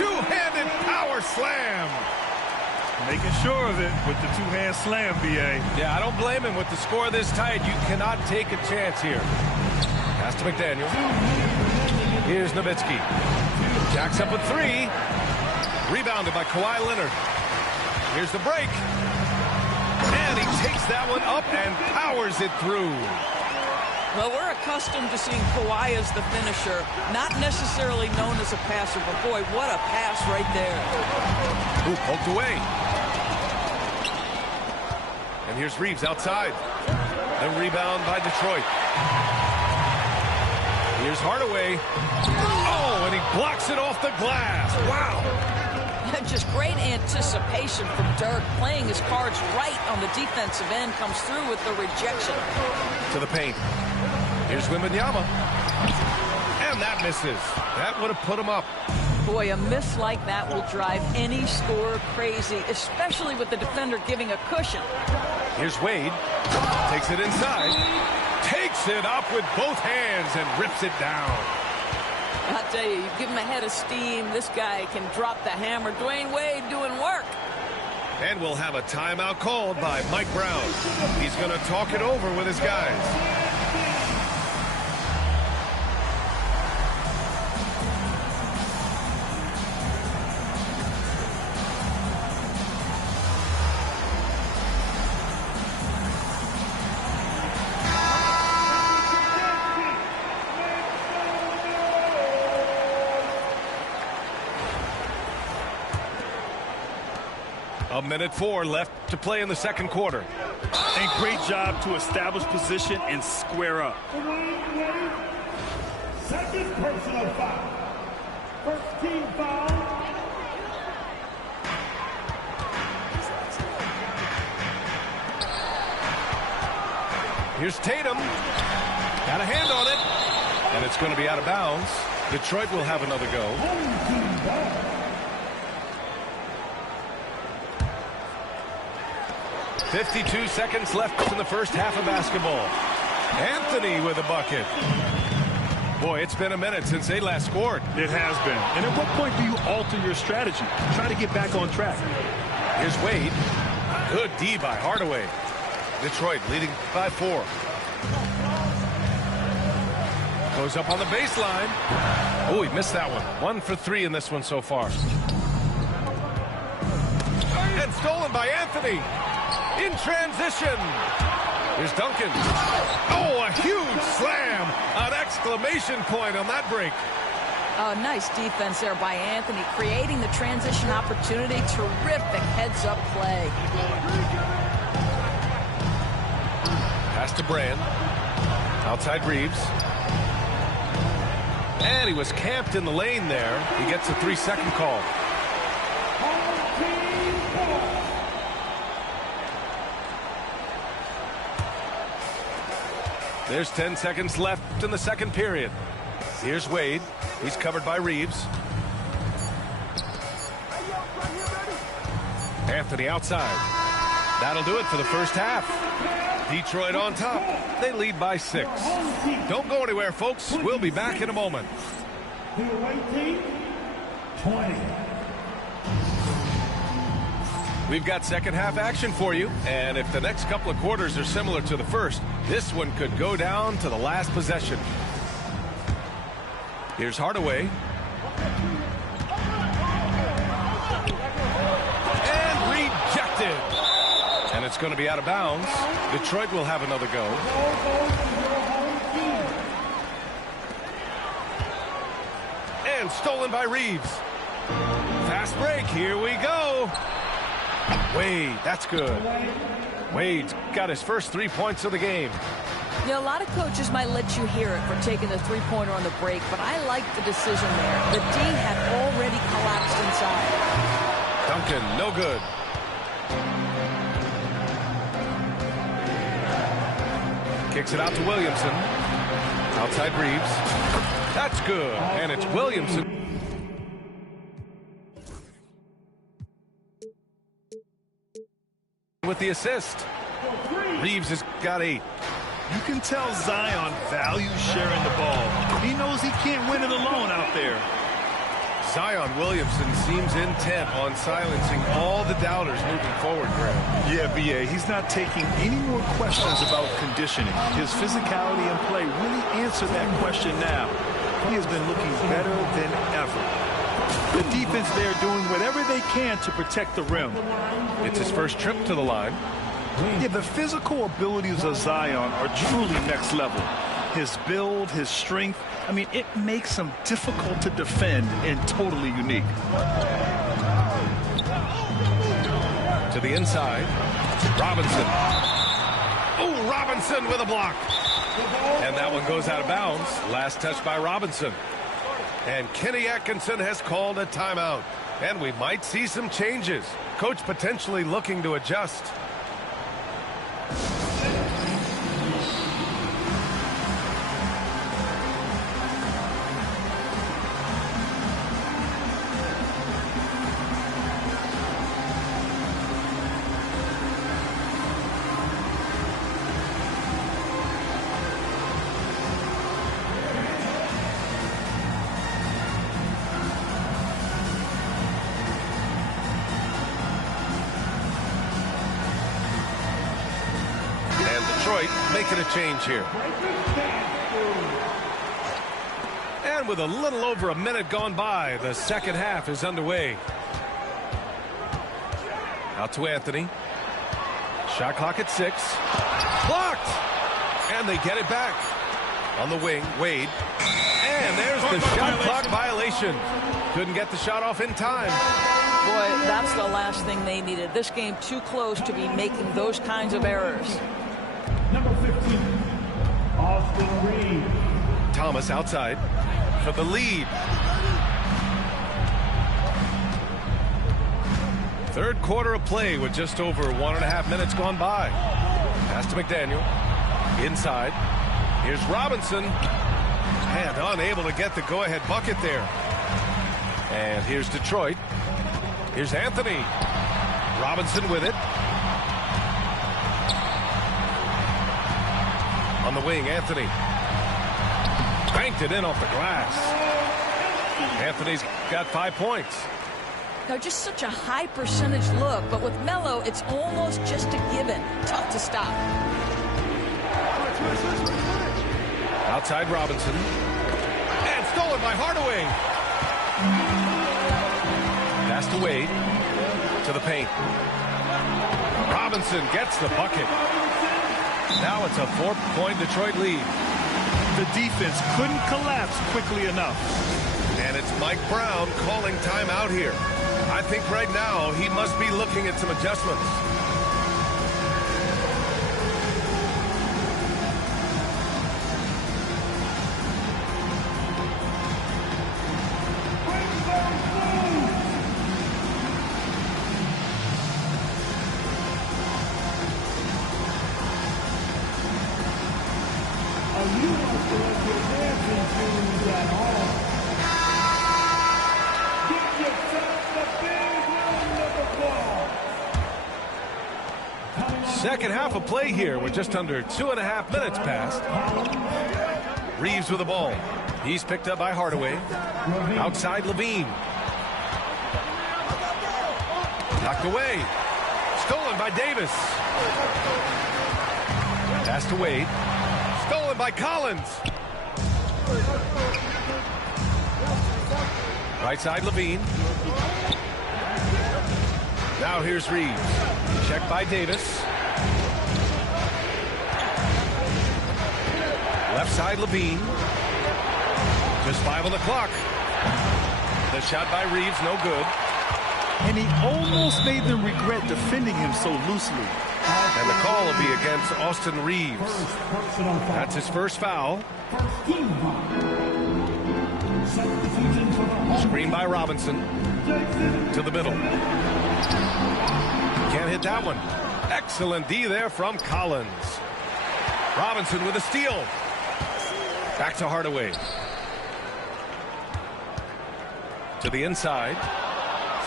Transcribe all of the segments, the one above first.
two-handed power slam. Making sure of it with the two-hand slam, B.A. Yeah, I don't blame him. With the score this tight, you cannot take a chance here. Pass to McDaniel. Here's Nowitzki. Jacks up with 3. Rebounded by Kawhi Leonard. Here's the break. And he takes that one up and powers it through. Well, we're accustomed to seeing Kawhi as the finisher, not necessarily known as a passer, but boy, what a pass right there. Ooh, poked away. And here's Reeves outside. The rebound by Detroit. Here's Hardaway. Oh, and he blocks it off the glass. Wow. Just great anticipation from Dirk, playing his cards right on the defensive end, comes through with the rejection. To the paint. Here's Wembanyama. And that misses. That would have put him up. Boy, a miss like that will drive any scorer crazy, especially with the defender giving a cushion. Here's Wade. Takes it inside. Takes it up with both hands and rips it down. I'll tell you, you give him a head of steam, this guy can drop the hammer. Dwayne Wade doing work. And we'll have a timeout called by Mike Brown. He's going to talk it over with his guys. A minute 4 left to play in the second quarter. And great job to establish position and square up. Second personal foul. First team foul. Here's Tatum. Got a hand on it. And it's going to be out of bounds. Detroit will have another go. 52 seconds left in the first half of basketball. Anthony with a bucket. Boy, it's been a minute since they last scored. It has been. And at what point do you alter your strategy? Try to get back on track. Here's Wade. Good D by Hardaway. Detroit leading by 4. Goes up on the baseline. Oh, he missed that one. 1 for 3 in this one so far. And stolen by Anthony. In transition. Here's Duncan. Oh, a huge slam. An exclamation point on that break. Oh, nice defense there by Anthony, creating the transition opportunity. Terrific heads-up play. Pass to Brand. Outside Reeves. And he was camped in the lane there. He gets a 3-second call. There's 10 seconds left in the second period. Here's Wade. He's covered by Reeves. Anthony outside. That'll do it for the first half. Detroit on top. They lead by 6. Don't go anywhere, folks. We'll be back in a moment. 20. We've got second half action for you, and if the next couple of quarters are similar to the first, this one could go down to the last possession. Here's Hardaway. And rejected. And it's going to be out of bounds. Detroit will have another go. And stolen by Reeves. Fast break. Here we go. Wade, that's good. Wade's got his first 3 points of the game. You know, a lot of coaches might let you hear it for taking the three-pointer on the break, but I like the decision there. The D had already collapsed inside. Duncan, no good. Kicks it out to Williamson. Outside Reeves. That's good. And it's Williamson. With the assist. Reeves has got 8. You can tell Zion values sharing the ball. He knows he can't win it alone out there. Zion Williamson seems intent on silencing all the doubters moving forward, Graham. Yeah, B.A., he's not taking any more questions about conditioning. His physicality and play really answer that question now. He has been looking better than ever. The defense there doing whatever they can to protect the rim. It's his first trip to the line. Yeah, the physical abilities of Zion are truly next level. His build, his strength, I mean, it makes him difficult to defend and totally unique. To the inside, Robinson. Oh, Robinson with a block. And that one goes out of bounds. Last touch by Robinson. And Kenny Atkinson has called a timeout. And we might see some changes. Coach potentially looking to adjust. Making a change here. And with a little over a minute gone by, the second half is underway. Out to Anthony. Shot clock at 6. Blocked! And they get it back. On the wing, Wade. And there's the shot clock violation. Couldn't get the shot off in time. Boy, that's the last thing they needed. This game too close to be making those kinds of errors. Number 15, Austin Reeves. Thomas outside for the lead. Third quarter of play with just over 1.5 minutes gone by. Pass to McDaniel. Inside. Here's Robinson. And unable to get the go-ahead bucket there. And here's Detroit. Here's Anthony. Robinson with it. On the wing, Anthony. Banked it in off the glass. Anthony's got 5 points. Now, just such a high percentage look, but with Melo, it's almost just a given. Tough to stop. Outside Robinson. And stolen by Hardaway. Pass to Wade. To the paint. Robinson gets the bucket. Now it's a 4-point Detroit lead. The defense couldn't collapse quickly enough. And it's Mike Brown calling timeout here. I think right now he must be looking at some adjustments. Second half of play here with just under 2.5 minutes passed. Reeves with the ball. He's picked up by Hardaway. Outside Levine. Knocked away. Stolen by Davis. Pass to Wade. Stolen by Collins. Right side Levine. Now here's Reeves. Checked by Davis. Left side Levine. Just 5 on the clock. The shot by Reeves, no good. And he almost made them regret defending him so loosely. And the call will be against Austin Reeves. That's his first foul. Screen by Robinson. To the middle. Can't hit that one. Excellent D there from Collins. Robinson with a steal. Back to Hardaway. To the inside.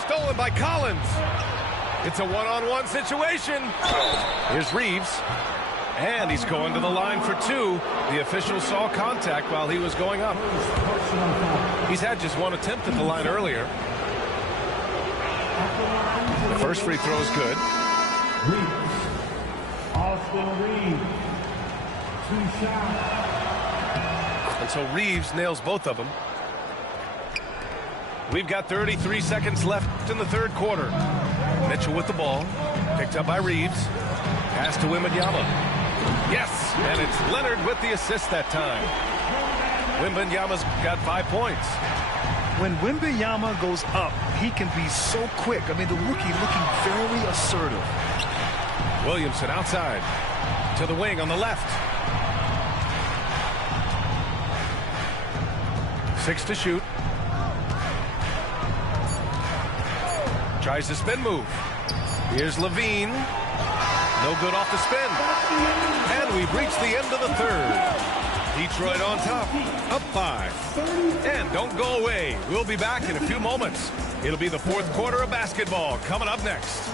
Stolen by Collins. It's a one-on-one situation. Here's Reeves. And he's going to the line for 2. The official saw contact while he was going up. He's had just one attempt at the line earlier. The first free throw is good. Reeves. Austin Reeves. 2 shots. And so Reeves nails both of them. We've got 33 seconds left in the third quarter. Mitchell with the ball. Picked up by Reeves. Pass to Wembanyama. Yes, and it's Leonard with the assist that time. Wembanyama's got 5 points. When Wembanyama goes up, he can be so quick. I mean, the rookie looking very assertive. Williamson outside. To the wing on the left. 6 to shoot. Tries the spin move. Here's Levine. No good off the spin. And we've reached the end of the third. Detroit on top, up 5. And don't go away. We'll be back in a few moments. It'll be the fourth quarter of basketball coming up next.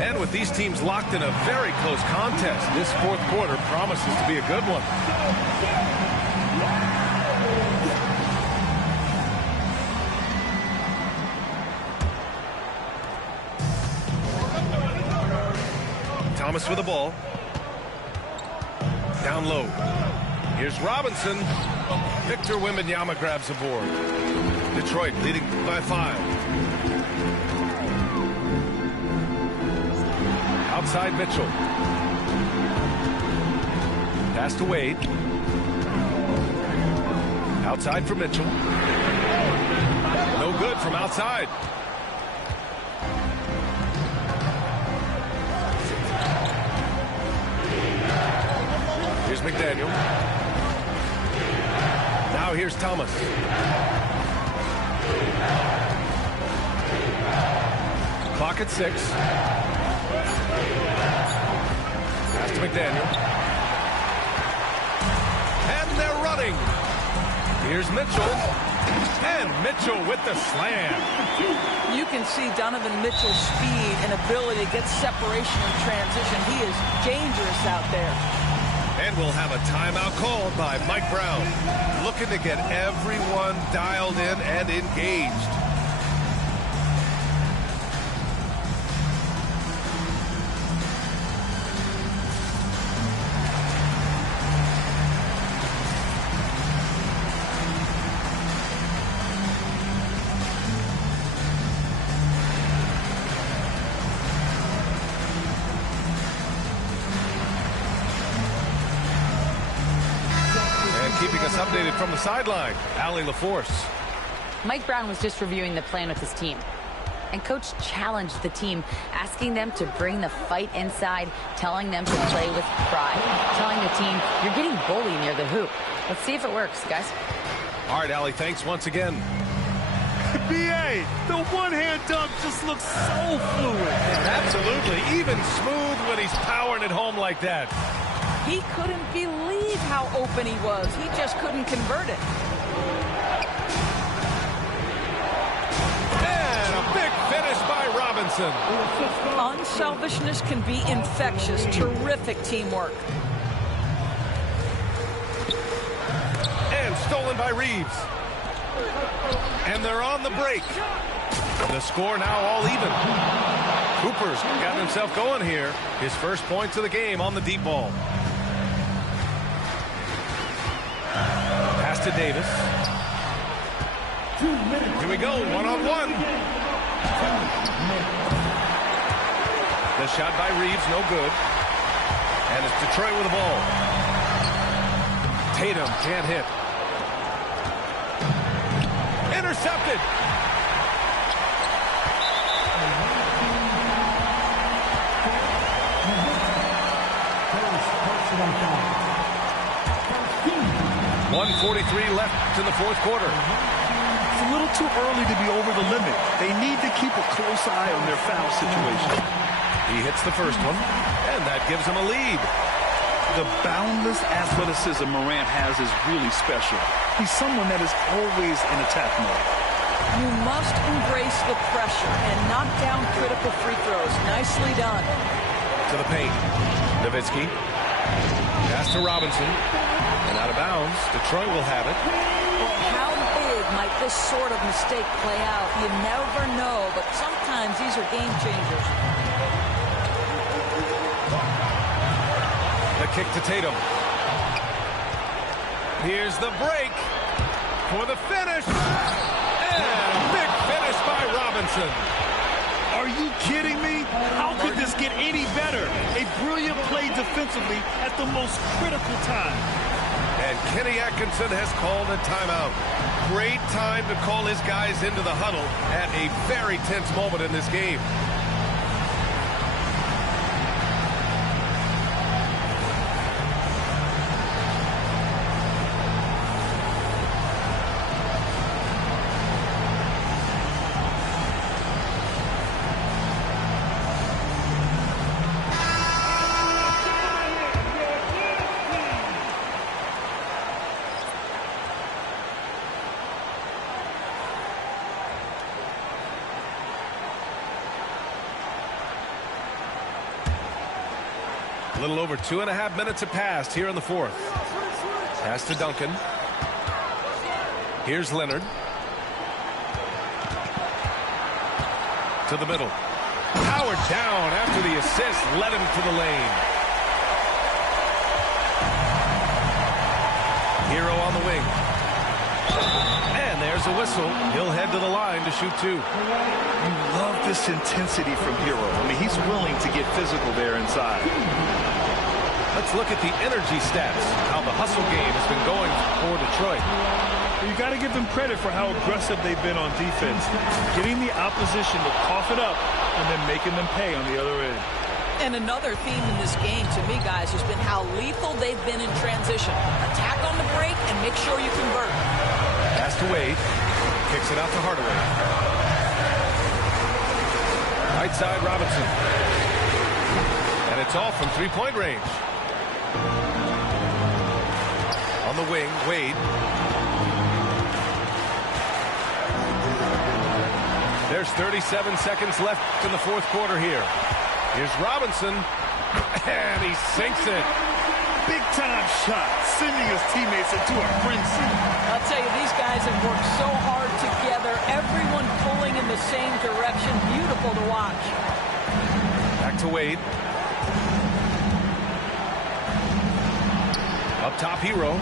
And with these teams locked in a very close contest, this fourth quarter promises to be a good one. Thomas with the ball. Down low. Here's Robinson. Victor Wembanyama grabs the board. Detroit leading by 5. Outside Mitchell. Pass to Wade. Outside for Mitchell. No good from outside. Here's McDaniel. Now here's Thomas. Clock at 6. Pass to McDaniel. And they're running. Here's Mitchell. And Mitchell with the slam. You can see Donovan Mitchell's speed and ability to get separation in transition. He is dangerous out there. And we'll have a timeout called by Mike Brown, looking to get everyone dialed in and engaged. Keeping us updated from the sideline, Allie LaForce. Mike Brown was just reviewing the plan with his team. And coach challenged the team, asking them to bring the fight inside, telling them to play with pride, telling the team, you're getting bullied near the hoop. Let's see if it works, guys. All right, Allie, thanks once again. B.A., the one-hand dunk just looks so fluid. Absolutely, even smooth when he's powering it home like that. He couldn't believe how open he was. He just couldn't convert it. And a big finish by Robinson. Unselfishness can be infectious. Terrific teamwork. And stolen by Reeves. And they're on the break. The score now all even. Cooper's got himself going here. His first points of the game on the deep ball. Pass to Davis. Here we go, one-on-one. The shot by Reeves, no good. And it's Detroit with the ball. Tatum can't hit. Intercepted. .143 left in the fourth quarter. It's a little too early to be over the limit. They need to keep a close eye on their foul situation. He hits the first one, and that gives him a lead. The boundless athleticism Morant has is really special. He's someone that is always in attack mode. You must embrace the pressure and knock down critical free throws. Nicely done. To the paint. Nowitzki. Pass to Robinson. And out of bounds. Detroit will have it. Well, how big might this sort of mistake play out? You never know, but sometimes these are game changers. The kick to Tatum. Here's the break for the finish. And a big finish by Robinson. Are you kidding me? How could this get any better? A brilliant play defensively at the most critical time. And Kenny Atkinson has called a timeout. Great time to call his guys into the huddle at a very tense moment in this game. A little over 2.5 minutes have passed here in the fourth. Pass to Duncan. Here's Leonard. To the middle. Howard down after the assist led him to the lane. Hero on the wing. And there's a whistle. He'll head to the line to shoot two. You love this intensity from Hero. I mean, he's willing to get physical there inside. Let's look at the energy stats, how the hustle game has been going for Detroit. You got to give them credit for how aggressive they've been on defense, getting the opposition to cough it up and then making them pay on the other end. And another theme in this game, to me, guys, has been how lethal they've been in transition. Attack on the break and make sure you convert. Pass to Wade. Kicks it out to Hardaway. Right side, Robinson. And it's all from three-point range. On the wing, Wade. There's 37 seconds left in the fourth quarter here. Here's Robinson, and he sinks it. Big-time shot, sending his teammates into a frenzy. I'll tell you, these guys have worked so hard together, everyone pulling in the same direction. Beautiful to watch. Back to Wade. Up top, Hero.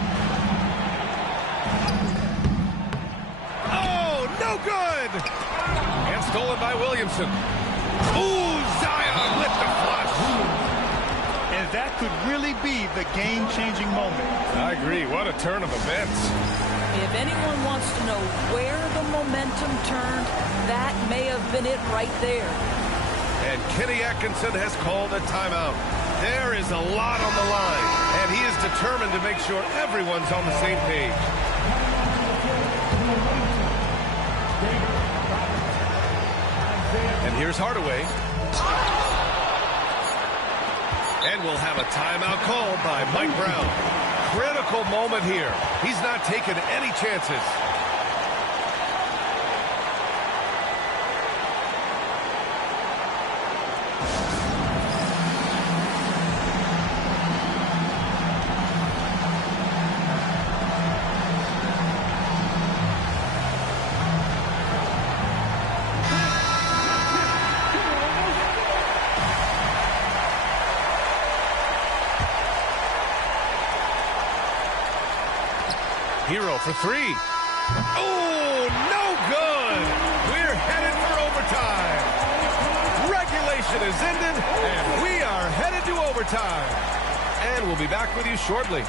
Oh, no good! And stolen by Williamson. Ooh, Zion with the flush. And that could really be the game-changing moment. I agree. What a turn of events. If anyone wants to know where the momentum turned, that may have been it right there. And Kenny Atkinson has called a timeout. There is a lot on the line, and he is determined to make sure everyone's on the same page. And here's Hardaway. And we'll have a timeout called by Mike Brown. Critical moment here. He's not taking any chances. Hero for three. Oh, no good. We're headed for overtime. Regulation is ended, and we are headed to overtime. And we'll be back with you shortly.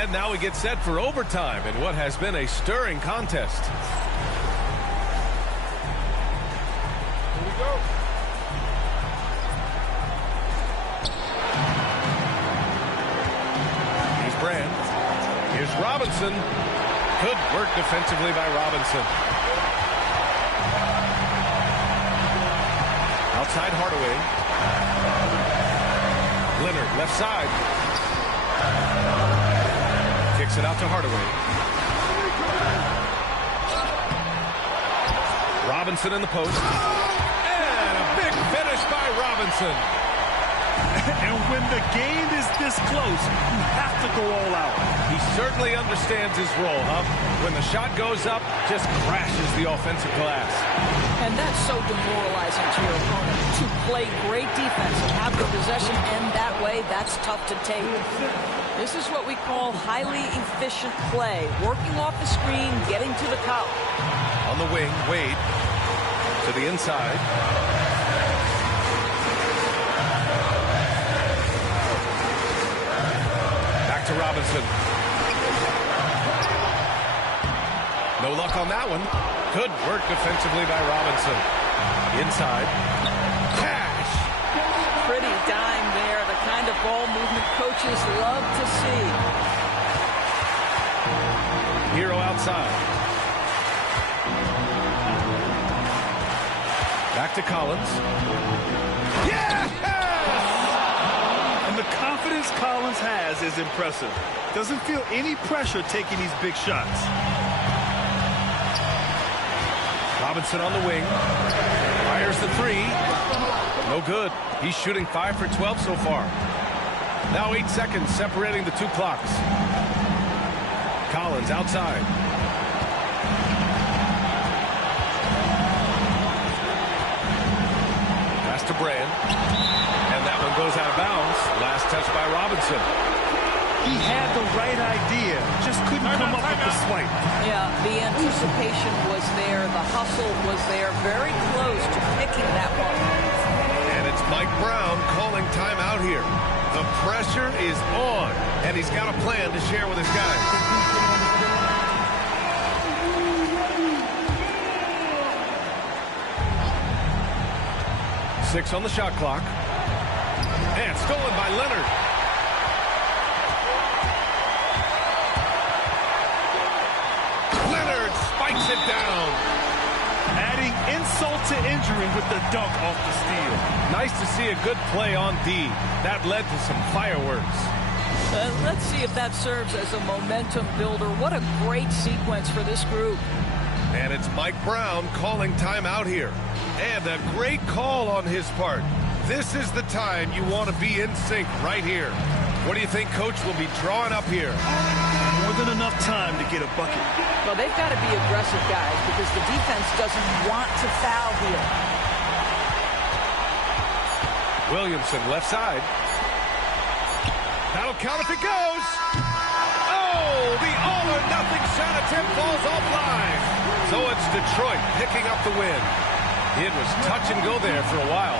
And now we get set for overtime in what has been a stirring contest. Here we go. Brand. Here's Robinson. Good work defensively by Robinson. Outside Hardaway. Leonard, left side. Kicks it out to Hardaway. Robinson in the post. Robinson. And when the game is this close, you have to go all out. He certainly understands his role, huh? When the shot goes up, just crashes the offensive glass. And that's so demoralizing to your opponent. To play great defense and have the possession end that way, that's tough to take. This is what we call highly efficient play. Working off the screen, getting to the cup. On the wing, Wade to the inside. To Robinson. No luck on that one. Good work defensively by Robinson. Inside. Cash. Pretty dime there. The kind of ball movement coaches love to see. Hero outside. Back to Collins. Yeah! The confidence Collins has is impressive. Doesn't feel any pressure taking these big shots. Robinson on the wing. Fires the three. No good. He's shooting 5 for 12 so far. Now 8 seconds separating the two clocks. Collins outside. Pass to Brand. And that one goes out of bounds. Last touch by Robinson. He had the right idea, just couldn't come up with the swipe. Yeah, the anticipation was there. The hustle was there. Very close to picking that one. And it's Mike Brown calling timeout here. The pressure is on, and he's got a plan to share with his guys. Six on the shot clock. And stolen by Leonard. Leonard spikes it down. Adding insult to injury with the dunk off the steal. Nice to see a good play on D. That led to some fireworks. Let's see if that serves as a momentum builder. What a great sequence for this group. And it's Mike Brown calling timeout here. And a great call on his part. This is the time you want to be in sync right here. What do you think Coach will be drawing up here? More than enough time to get a bucket. Well, they've got to be aggressive, guys, because the defense doesn't want to foul here. Williamson left side. That'll count if it goes. Oh, the all-or-nothing shot attempt falls offline. So it's Detroit picking up the win. It was touch and go there for a while.